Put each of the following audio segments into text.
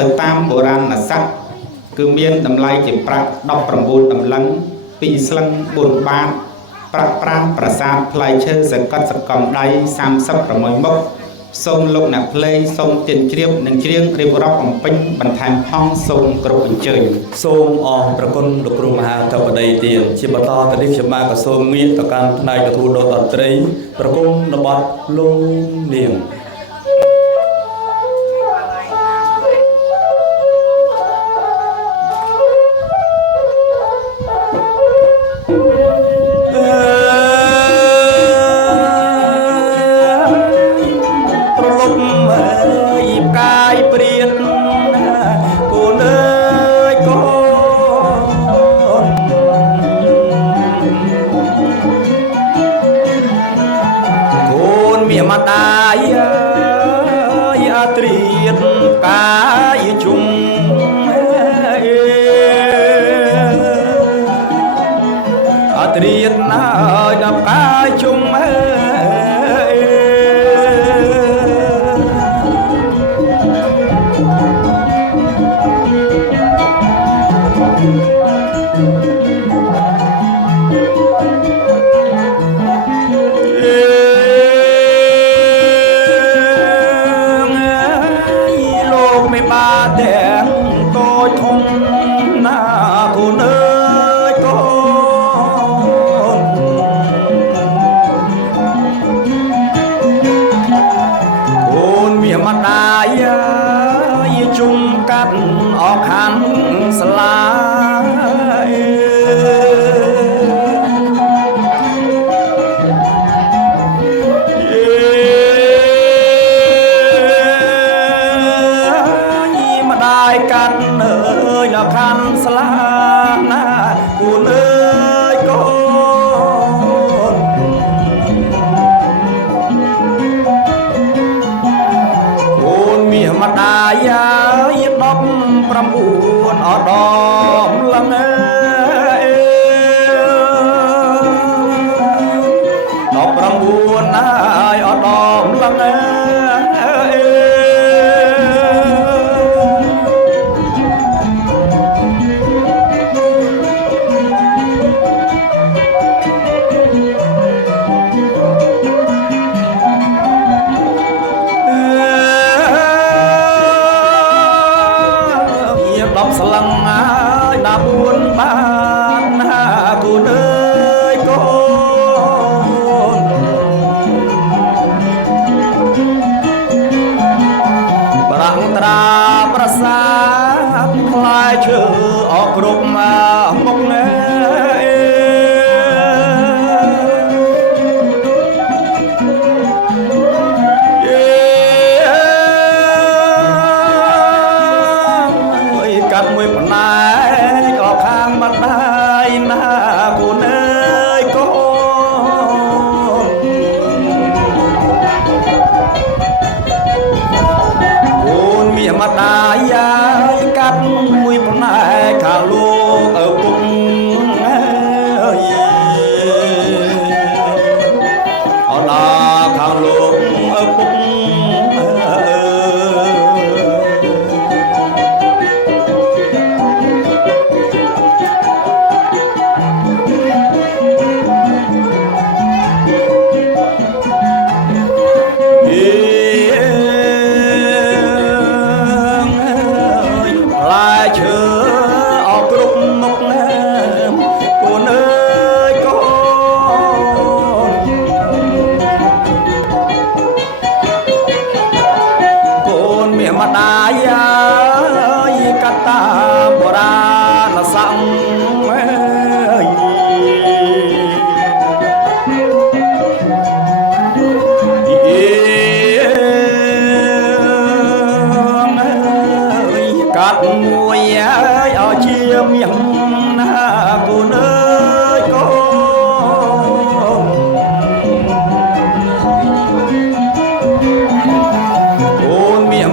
ទៅតាមបុរាណសាស្ត្រគឺមានតម្លៃជាប្រាក់19តម្លឹង2ស្លឹង4បាតប្រាក់5ប្រាសាទផ្លែឈើសកត់សកំដៃ36មុខសូមលោកអ្នកភ្លេងសូមទានជ្រាបនិងច្រៀងរៀបរាប់អំពេញបន្ថែមផងសូមគោរពអញ្ជើញសូមអរប្រគុណលោកគ្រូមហាធិបតីទានជាបន្តទៅនេះខ្ញុំបានក៏សូមងាកទៅកាន់ផ្នែកទទួលដតន្ត្រីប្រគំនៅបទលោកនាង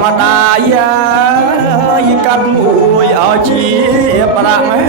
ម្ដាយកាត់មួយឲ្យជាប្រាក់